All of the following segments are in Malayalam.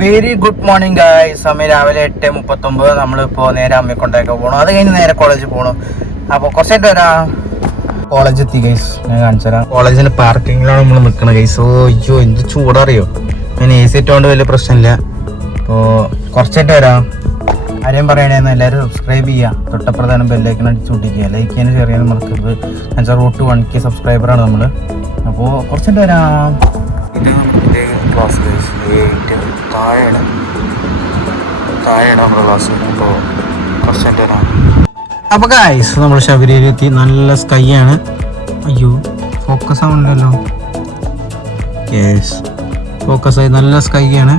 Very good morning guys. സമയം രാവിലെ 8:39. നമ്മളിപ്പോൾ നേരെ അമ്മയെ കൊണ്ടൊക്കെ പോകണം. അത് കഴിഞ്ഞ് നേരെ കോളേജിൽ പോകണം. അപ്പോൾ കുറച്ചായിട്ട് വരാം. കോളേജ് എത്തി ഗൈസ്, ഞാൻ കാണിച്ചു തരാം. കോളേജിൻ്റെ പാർക്കിങ്ങിലാണ് നമ്മൾ നിൽക്കുന്നത് ഗൈസ്. അയ്യോ എന്ത് ചൂടറിയോ. ഞാൻ AC ഇട്ടുകൊണ്ട് വലിയ പ്രശ്നമില്ല. അപ്പോൾ കുറച്ചായിട്ട് വരാം. ആരെയും പറയണേന്ന് എല്ലാവരും സബ്സ്ക്രൈബ് ചെയ്യുക. തൊട്ടപ്രധാനം ബെല്ലൈക്കൺ അടിച്ചു കൊണ്ടിരിക്കുക. ലൈക്ക് ചെയ്യാനും ഷെയർ ചെയ്യാനും മറക്കരുത്. എന്നുവെച്ചാൽ റൂട്ട് 1K സബ്സ്ക്രൈബറാണ് നമ്മൾ. അപ്പോൾ കുറച്ചായിട്ട് വരാം. ഇത് ക്ലാസ് ഗൈസ്, താഴെയാണ് നമ്മുടെ ക്ലാസ്. അപ്പോൾ കുറച്ചായിട്ട് വരാം. അപ്പോൾ ഗൈസ് നമ്മൾ ശബരിയിലെത്തി. നല്ല സ്കൈ ആണ്. അയ്യോ ഫോക്കസ് ആവുന്നുണ്ടല്ലോ. യെസ് ഫോക്കസ് ആയി. നല്ല സ്കൈ ആണ്.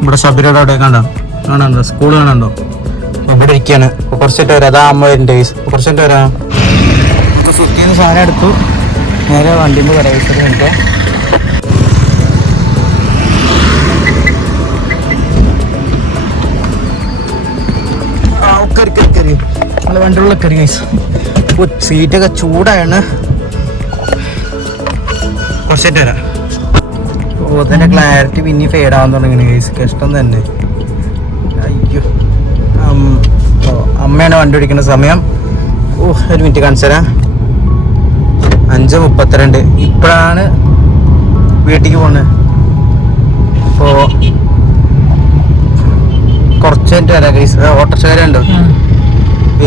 ഇവിടെ ശബരിയുടെ അവിടെ കാണാണ്ടോ സ്കൂൾ കാണാണ്ടോ? ഇവിടെ ഇരിക്കുകയാണ്. അപ്പോൾ കുറച്ചിട്ട് വരാം. അതാ അമ്മ വരുന്നുണ്ട് ഗൈസ്. കുറച്ചിട്ട് വരാം. സുറ്റിന്ന് സാധനം എടുത്തു. നേരെ വണ്ടിൻ്റെ കരവിച്ചത് മിനിറ്റ്. കറി നല്ല വണ്ടിയുള്ള കറി ഗൈസ്. ഇപ്പോൾ സീറ്റൊക്കെ ചൂടാണ്. കുറച്ചായിട്ട് വരാം. അപ്പോൾ തന്നെ ക്ലാരിറ്റി പിന്നെ ഫെയ്ഡ് ആവാൻ തുടങ്ങി ഗൈസ്. കഷ്ടം തന്നെ. അയ്യോ അമ്മയാണ് വണ്ടി ഓടിക്കുന്ന സമയം. ഒരു മിനിറ്റ് കാണിച്ചു തരാം. 5:32. ഇപ്പോഴാണ് വീട്ടിലേക്ക് പോകുന്നത്. അപ്പോൾ കുറച്ചായിട്ട് വരാം ഗൈസ്. ഓട്ടോറിക്ഷക്കാരുണ്ടോ?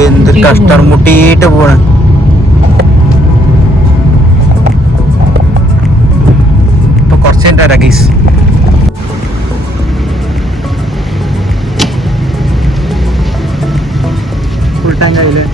എന്ത് കഷ്ടം, മുട്ടിയിട്ട് പോണ്. ഇപ്പൊ കുറച്ചായിട്ട് വരാം ഗൈസ്. ഫുൾ ടാങ്ക് ആയില്ലേ?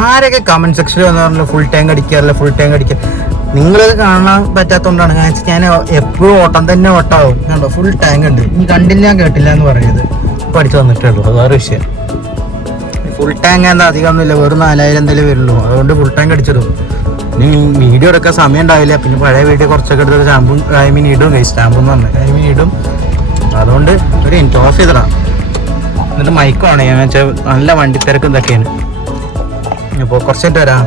ആരൊക്കെ കമന്റ് സെക്ഷനിൽ വന്നു ഫുൾ ടാങ്ക് അടിക്കാറില്ല, ഫുൾ ടാങ്ക് അടിക്കുക. നിങ്ങളത് കാണാൻ പറ്റാത്തതുകൊണ്ടാണ്. ഞാൻ എപ്പോഴും ഓട്ടം തന്നെ ഓട്ടമാവും. കണ്ടോ ഫുൾ ടാങ്ക് ഉണ്ട്. ഇനി കണ്ടില്ല കേട്ടില്ല എന്ന് പറയുന്നത് ഇപ്പം അടിച്ചു വന്നിട്ടുള്ളൂ. അത് വേറെ വിഷയം. ഫുൾ ടാങ്ക് എന്താ അധികമൊന്നുമില്ല, വെറും 4000 എന്തെങ്കിലും വരുള്ളൂ. അതുകൊണ്ട് ഫുൾ ടാങ്ക് അടിച്ചിടും. ഇനി വീഡിയോ എടുക്കാൻ സമയം ഉണ്ടാവില്ല. പിന്നെ പഴയ വീഡിയോ കുറച്ചൊക്കെ എടുത്ത് സ്റ്റാമ്പും ഐമീൻ ഇടും ഗൈസ്. സ്റ്റാമ്പെന്ന് പറഞ്ഞാൽ ഐമീൻ ഇടും. അതുകൊണ്ട് ഒരു മിനിറ്റ് ഓഫ് ചെയ്തിടാം. എന്നിട്ട് മൈക്ക് ആണ് ഞാൻ വെച്ചാൽ നല്ല വണ്ടിത്തിരക്കും ഇതൊക്കെയാണ്. അപ്പോൾ കുറച്ചായിട്ട് വരാം.